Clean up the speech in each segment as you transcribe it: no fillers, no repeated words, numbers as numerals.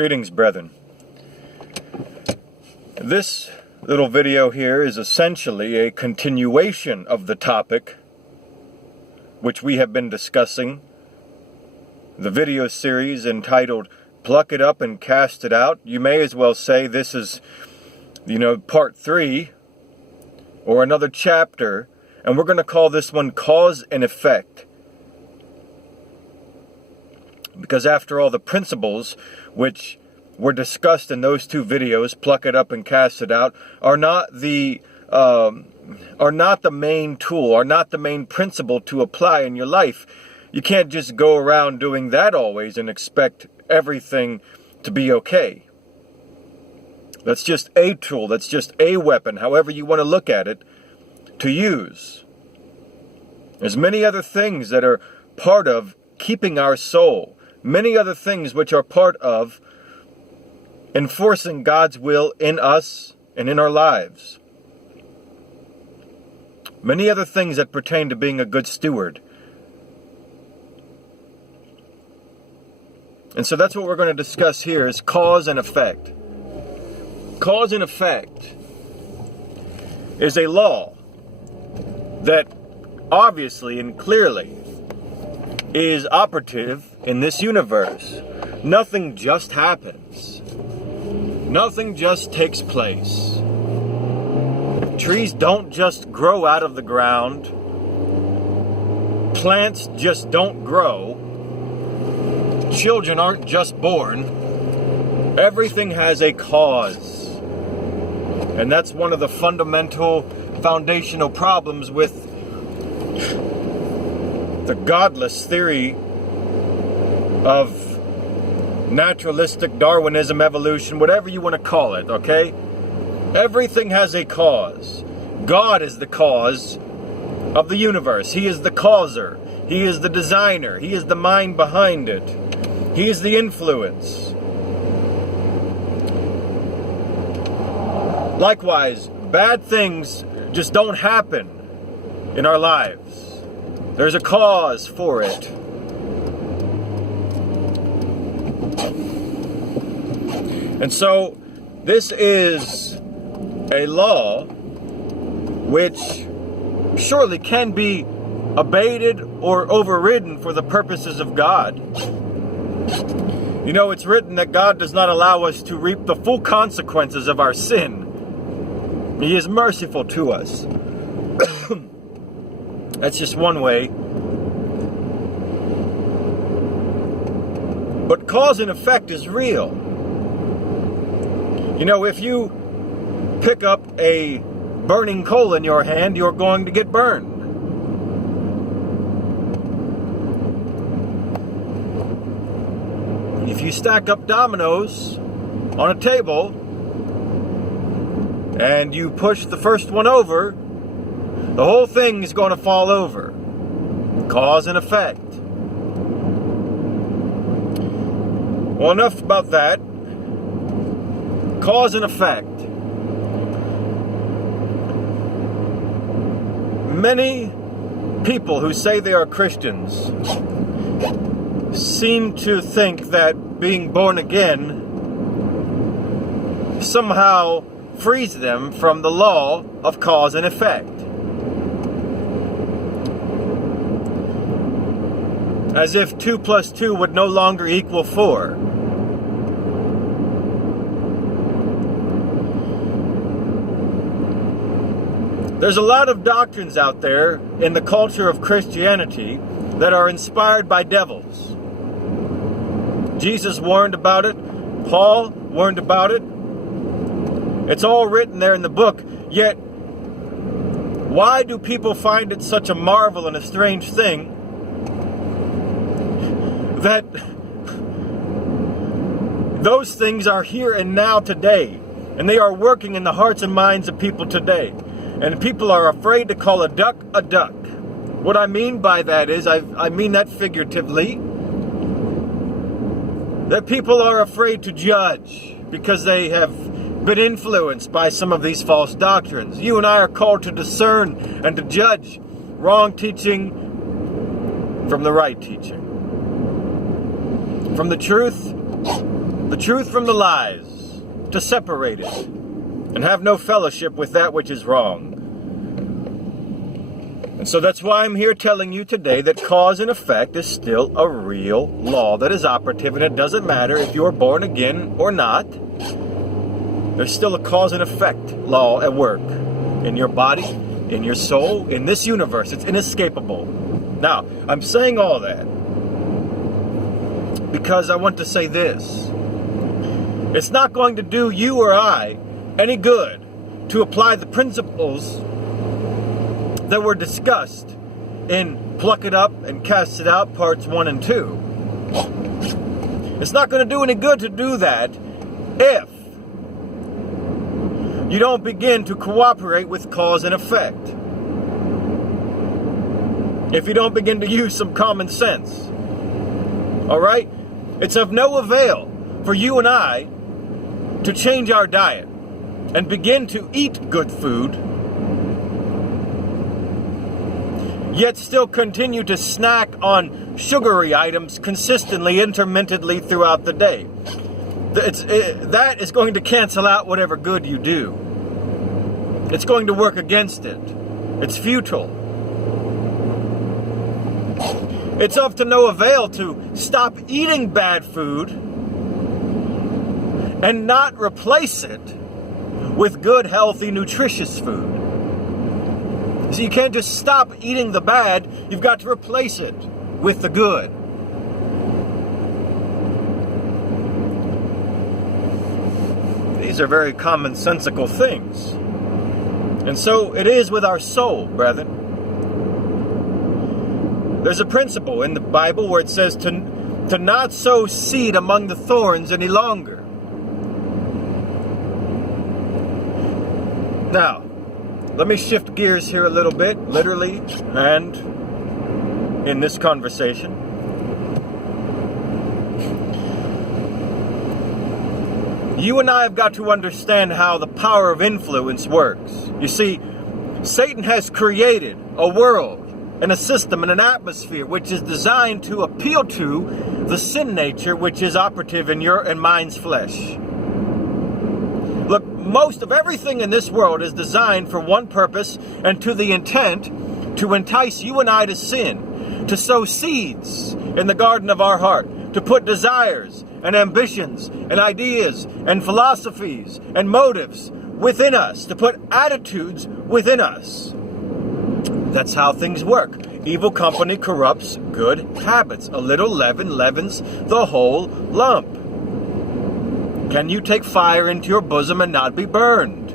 Greetings, brethren. This little video here is essentially a continuation of the topic which we have been discussing. The video series entitled Pluck It Up and Cast It Out. You may as well say this is, part 3 or another chapter, and we're going to call this one Cause and Effect. Because after all, the principles which were discussed in those two videos, Pluck It Up and Cast It Out, are not the main tool, are not the main principle to apply in your life. You can't just go around doing that always and expect everything to be okay. That's just a tool, that's just a weapon, however you want to look at it, to use. There's many other things that are part of keeping our soul. Many other things which are part of enforcing God's will in us and in our lives. Many other things that pertain to being a good steward. And so that's what we're going to discuss here is cause and effect. Cause and effect is a law that obviously and clearly is operative in this universe. Nothing just happens. Nothing just takes place. Trees don't just grow out of the ground. Plants just don't grow. Children aren't just born. Everything has a cause. And that's one of the fundamental, foundational problems with the godless theory of naturalistic Darwinism, evolution, whatever you want to call it, okay? Everything has a cause. God is the cause of the universe. He is the causer. He is the designer. He is the mind behind it. He is the influence. Likewise, bad things just don't happen in our lives. There's a cause for it. And so, this is a law which surely can be abated or overridden for the purposes of God. It's written that God does not allow us to reap the full consequences of our sin. He is merciful to us. That's just one way. But cause and effect is real. If you pick up a burning coal in your hand, you're going to get burned. If you stack up dominoes on a table and you push the first one over, the whole thing is going to fall over. Cause and effect. Well, enough about that. Cause and effect. Many people who say they are Christians seem to think that being born again somehow frees them from the law of cause and effect. As if 2 plus 2 would no longer equal 4. There's a lot of doctrines out there in the culture of Christianity that are inspired by devils. Jesus warned about it. Paul warned about it. It's all written there in the book. Yet, why do people find it such a marvel and a strange thing that those things are here and now today, and they are working in the hearts and minds of people today? And people are afraid to call a duck a duck. What I mean by that is, I mean that figuratively, that people are afraid to judge because they have been influenced by some of these false doctrines. You and I are called to discern and to judge wrong teaching from the right teaching. From the truth the truth from the lies, to separate it, and have no fellowship with that which is wrong. And so that's why I'm here telling you today that cause and effect is still a real law that is operative, and it doesn't matter if you're born again or not. There's still a cause and effect law at work in your body, in your soul, in this universe. It's inescapable. Now, I'm saying all that because I want to say this. It's not going to do you or I any good to apply the principles that were discussed in Pluck It Up and Cast It Out parts 1 and 2. It's not going to do any good to do that if you don't begin to cooperate with cause and effect. If you don't begin to use some common sense. Alright? It's of no avail for you and I to change our diet and begin to eat good food, yet still continue to snack on sugary items consistently, intermittently throughout the day. That is going to cancel out whatever good you do. It's going to work against it. It's futile. It's of to no avail to stop eating bad food and not replace it with good, healthy, nutritious food. So you can't just stop eating the bad, you've got to replace it with the good. These are very commonsensical things. And so it is with our soul, brethren. There's a principle in the Bible where it says to not sow seed among the thorns any longer. Now, let me shift gears here a little bit, literally, and in this conversation. You and I have got to understand how the power of influence works. You see, Satan has created a world and a system and an atmosphere which is designed to appeal to the sin nature which is operative in your and mine's flesh. Look, most of everything in this world is designed for one purpose and to the intent to entice you and I to sin, to sow seeds in the garden of our heart, to put desires and ambitions and ideas and philosophies and motives within us, to put attitudes within us. That's how things work. Evil company corrupts good habits. A little leaven leavens the whole lump. Can you take fire into your bosom and not be burned?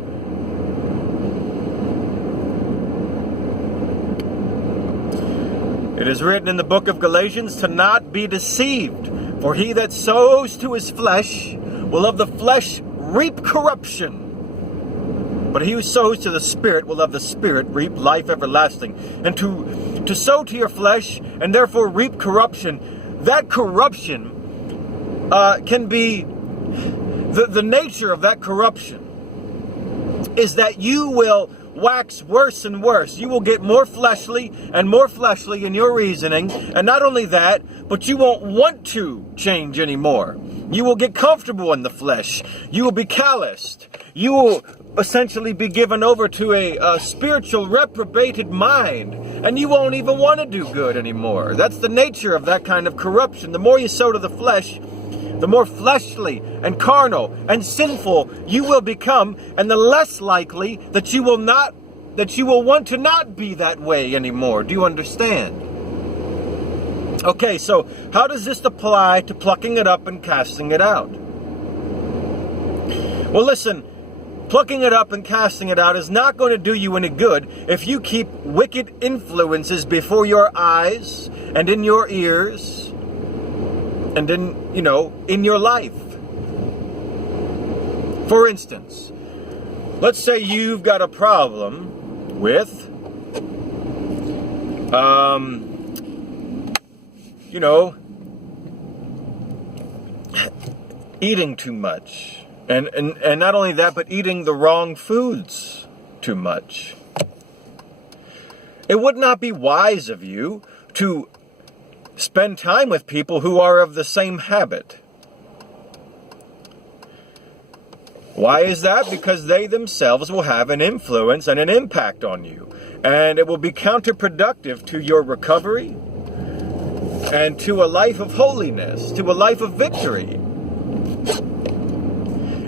It is written in the book of Galatians to not be deceived. For he that sows to his flesh will of the flesh reap corruption. But he who sows to the Spirit will of the Spirit reap life everlasting. And to sow to your flesh and therefore reap corruption, that corruption can be, the nature of that corruption is that you will wax worse and worse. You will get more fleshly and more fleshly in your reasoning. And not only that, but you won't want to change anymore. You will get comfortable in the flesh. You will be calloused. You will essentially be given over to a spiritual reprobated mind. And you won't even want to do good anymore. That's the nature of that kind of corruption. The more you sow to the flesh, the more fleshly and carnal and sinful you will become, and the less likely that you will want to not be that way anymore. Do you understand? Okay, so how does this apply to plucking it up and casting it out? Well, listen, plucking it up and casting it out is not going to do you any good if you keep wicked influences before your eyes and in your ears and in your life. For instance, let's say you've got a problem with, eating too much. And not only that, but eating the wrong foods too much. It would not be wise of you to spend time with people who are of the same habit. Why is that? Because they themselves will have an influence and an impact on you. And it will be counterproductive to your recovery and to a life of holiness, to a life of victory.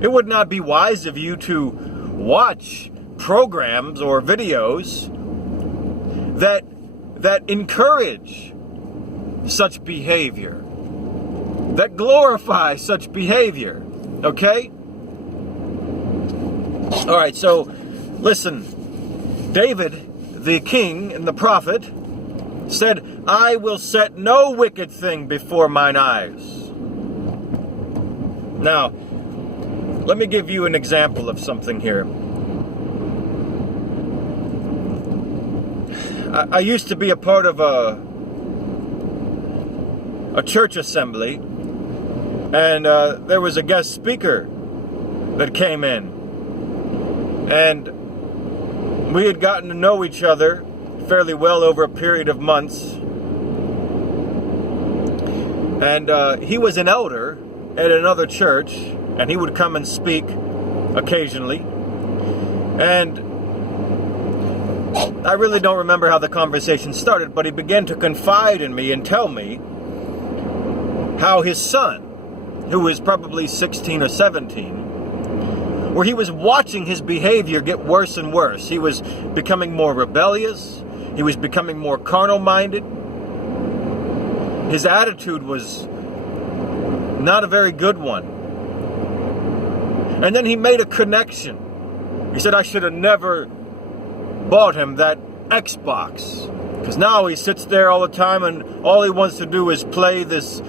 It would not be wise of you to watch programs or videos that encourage such behavior, that glorify such behavior. Okay? All right, so listen. David, the king and the prophet, said, I will set no wicked thing before mine eyes. Now, let me give you an example of something here. I used to be a part of a church assembly, and there was a guest speaker that came in, and we had gotten to know each other fairly well over a period of months, and he was an elder at another church, and he would come and speak occasionally, and I really don't remember how the conversation started, but he began to confide in me and tell me how his son, who was probably 16 or 17, where he was watching his behavior get worse and worse. He was becoming more rebellious. He was becoming more carnal-minded. His attitude was not a very good one. And then he made a connection. He said, I should have never bought him that Xbox, because now he sits there all the time and all he wants to do is play this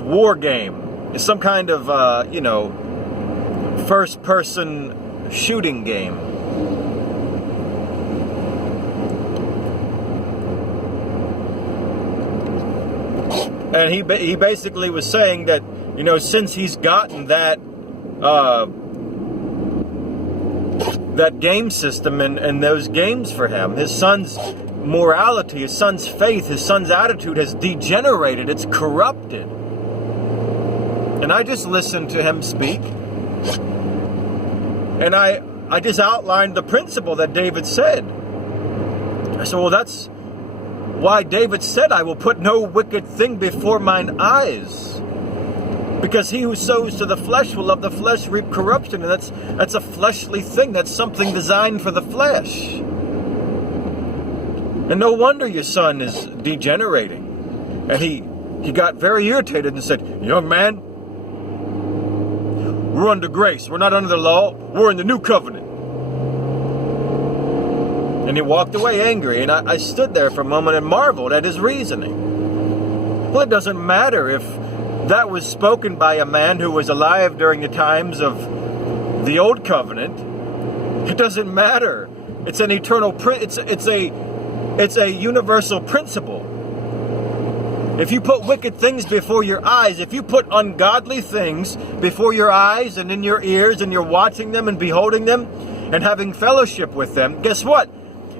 war game. It's some kind of first-person shooting game. And he basically was saying that, since he's gotten that game system and those games for him, his son's morality, his son's faith, his son's attitude has degenerated. It's corrupted. And I just listened to him speak. And I just outlined the principle that David said. I said, well, that's why David said, I will put no wicked thing before mine eyes. Because he who sows to the flesh will of the flesh reap corruption. And that's a fleshly thing. That's something designed for the flesh. And no wonder your son is degenerating. And he got very irritated and said, young man, we're under grace. We're not under the law. We're in the new covenant. And he walked away angry. And I stood there for a moment and marveled at his reasoning. Well, it doesn't matter if that was spoken by a man who was alive during the times of the old covenant. It doesn't matter. It's an eternal it's a universal principle. If you put wicked things before your eyes, if you put ungodly things before your eyes and in your ears, and you're watching them and beholding them and having fellowship with them, guess what?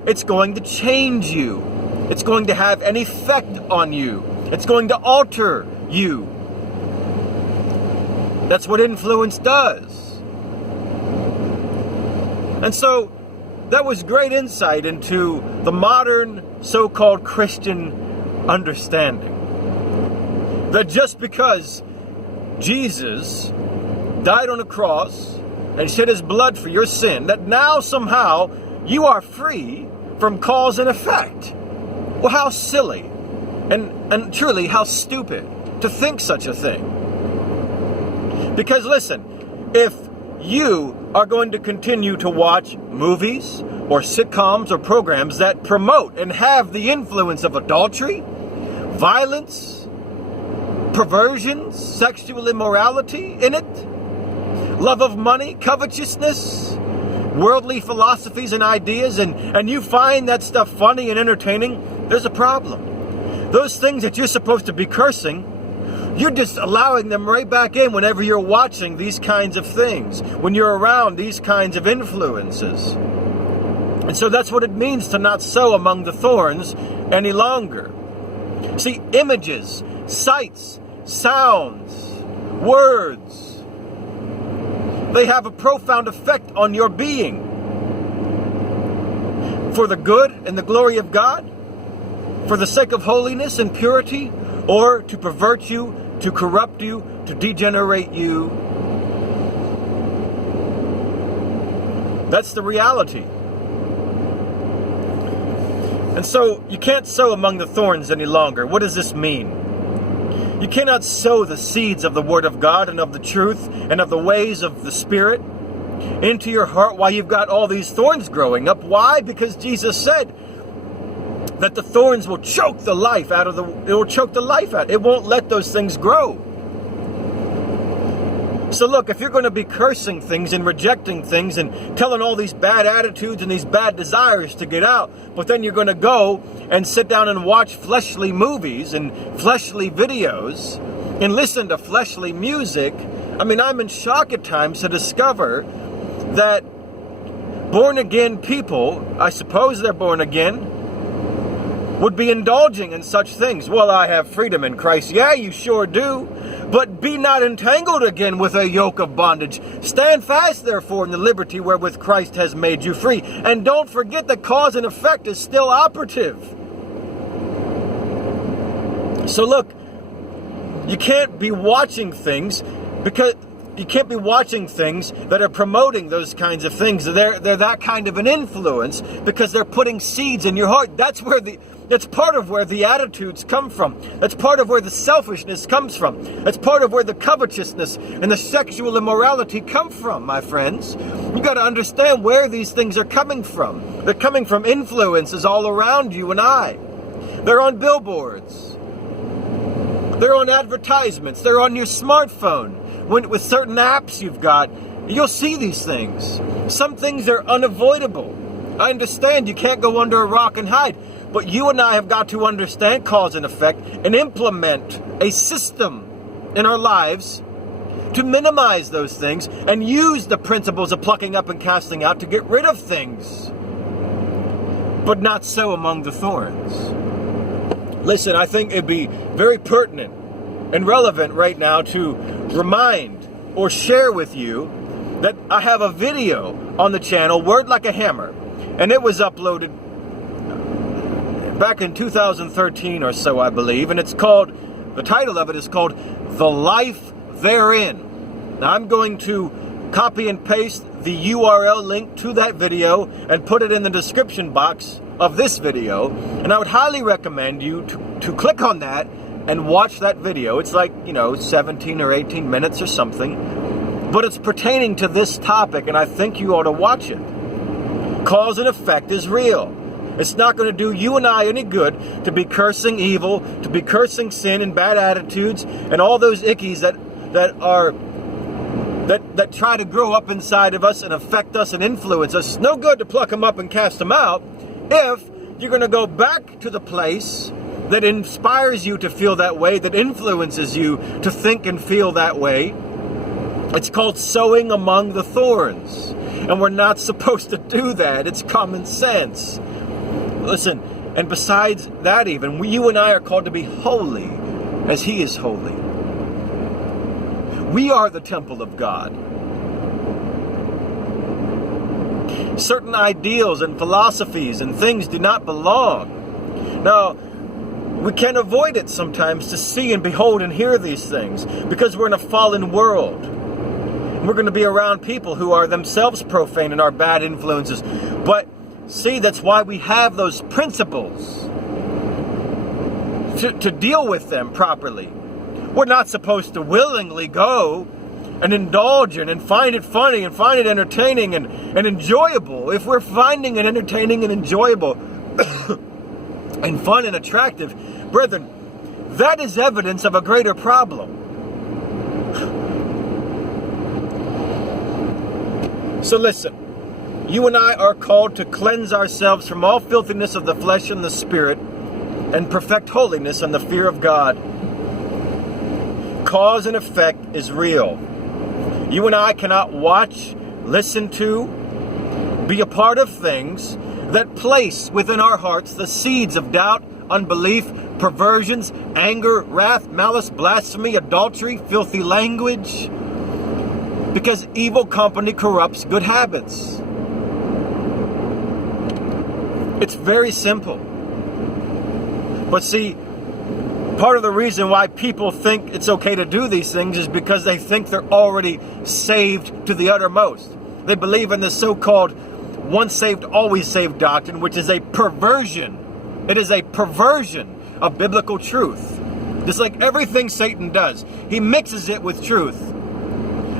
It's going to change you. It's going to have an effect on you. It's going to alter you. That's what influence does. And so that was great insight into the modern so-called Christian understanding. That just because Jesus died on a cross and shed his blood for your sin, that now somehow you are free from cause and effect. Well, how silly and truly how stupid to think such a thing. Because listen, if you are going to continue to watch movies or sitcoms or programs that promote and have the influence of adultery, violence, perversion, sexual immorality in it, love of money, covetousness, worldly philosophies and ideas, and you find that stuff funny and entertaining, there's a problem. Those things that you're supposed to be cursing, you're just allowing them right back in whenever you're watching these kinds of things, when you're around these kinds of influences. And so that's what it means to not sow among the thorns any longer. See, images, sights, sounds, words, They have a profound effect on your being. For the good and the glory of God, for the sake of holiness and purity, or to pervert you, to corrupt you, to degenerate you. That's the reality. And so you can't sow among the thorns any longer. What does this mean? You cannot sow the seeds of the Word of God and of the truth and of the ways of the Spirit into your heart while you've got all these thorns growing up. Why? Because Jesus said that the thorns will choke the life out. It will choke the life out. It won't let those things grow. So look, if you're going to be cursing things and rejecting things and telling all these bad attitudes and these bad desires to get out, but then you're going to go and sit down and watch fleshly movies and fleshly videos and listen to fleshly music, I mean, I'm in shock at times to discover that born-again people, I suppose they're born again, would be indulging in such things. Well, I have freedom in Christ. Yeah, you sure do. But be not entangled again with a yoke of bondage. Stand fast, therefore, in the liberty wherewith Christ has made you free. And don't forget that cause and effect is still operative. So look, you can't be watching things because you can't be watching things that are promoting those kinds of things. They're that kind of an influence because they're putting seeds in your heart. That's part of where the attitudes come from. That's part of where the selfishness comes from. That's part of where the covetousness and the sexual immorality come from, my friends. You got to understand where these things are coming from. They're coming from influences all around you and I. They're on billboards. They're on advertisements. They're on your smartphone. With certain apps you've got, you'll see these things. Some things are unavoidable. I understand you can't go under a rock and hide. But you and I have got to understand cause and effect and implement a system in our lives to minimize those things and use the principles of plucking up and casting out to get rid of things. But not so among the thorns. Listen, I think it'd be very pertinent and relevant right now to remind or share with you that I have a video on the channel, Word Like a Hammer, and it was uploaded back in 2013 or so, I believe, and the title of it is called The Life Therein. Now I'm going to copy and paste the URL link to that video and put it in the description box of this video, and I would highly recommend you to click on that and watch that video. It's like, 17 or 18 minutes or something, but it's pertaining to this topic, and I think you ought to watch it. Cause and effect is real. It's not going to do you and I any good to be cursing evil, to be cursing sin and bad attitudes and all those ickies that try to grow up inside of us and affect us and influence us. It's no good to pluck them up and cast them out if you're going to go back to the place that inspires you to feel that way, that influences you to think and feel that way. It's called sowing among the thorns. And we're not supposed to do that. It's common sense. Listen, and besides that even, you and I are called to be holy as He is holy. We are the temple of God. Certain ideals and philosophies and things do not belong. Now, we can't avoid it sometimes to see and behold and hear these things because we're in a fallen world. We're going to be around people who are themselves profane and are bad influences. But see, that's why we have those principles to deal with them properly. We're not supposed to willingly go and indulge in and find it funny and find it entertaining and enjoyable. If we're finding it entertaining and enjoyable and fun and attractive, brethren, that is evidence of a greater problem. So listen, you and I are called to cleanse ourselves from all filthiness of the flesh and the spirit and perfect holiness in the fear of God. Cause and effect is real. You and I cannot watch, listen to, be a part of things that place within our hearts the seeds of doubt, unbelief, perversions, anger, wrath, malice, blasphemy, adultery, filthy language, Because evil company corrupts good habits. It's very simple. But see, part of the reason why people think it's okay to do these things is because they think they're already saved to the uttermost. They believe in the so-called once saved, always saved doctrine, which is a perversion. It is a perversion of biblical truth. Just like everything Satan does, he mixes it with truth.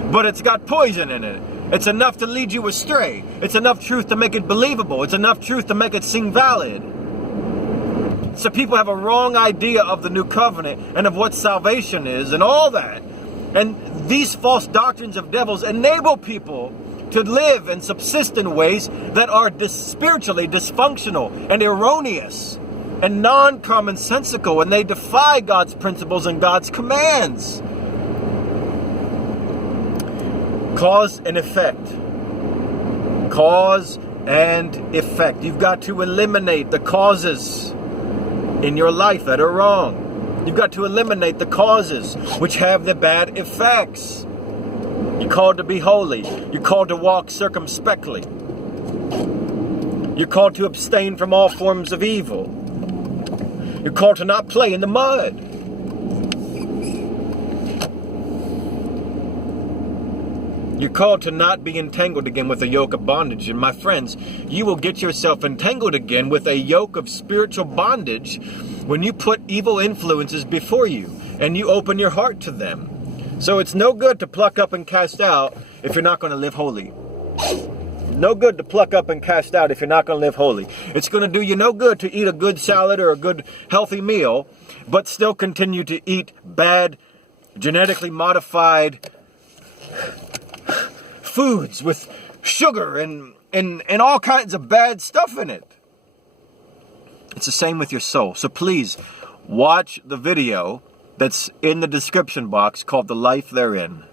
But it's got poison in it. It's enough to lead you astray. It's enough truth to make it believable. It's enough truth to make it seem valid. So people have a wrong idea of the new covenant and of what salvation is and all that. And these false doctrines of devils enable people to live and subsist in ways that are spiritually dysfunctional and erroneous and non-commonsensical, and they defy God's principles and God's commands. Cause and effect. Cause and effect. You've got to eliminate the causes in your life that are wrong. You've got to eliminate the causes which have the bad effects. You're called to be holy. You're called to walk circumspectly. You're called to abstain from all forms of evil. You're called to not play in the mud. You're called to not be entangled again with a yoke of bondage. And my friends, you will get yourself entangled again with a yoke of spiritual bondage when you put evil influences before you and you open your heart to them. So it's no good to pluck up and cast out if you're not going to live holy. No good to pluck up and cast out if you're not going to live holy. It's going to do you no good to eat a good salad or a good healthy meal, but still continue to eat bad, genetically modified foods with sugar and all kinds of bad stuff in it. It's the same with your soul. So please watch the video that's in the description box called The Life Therein.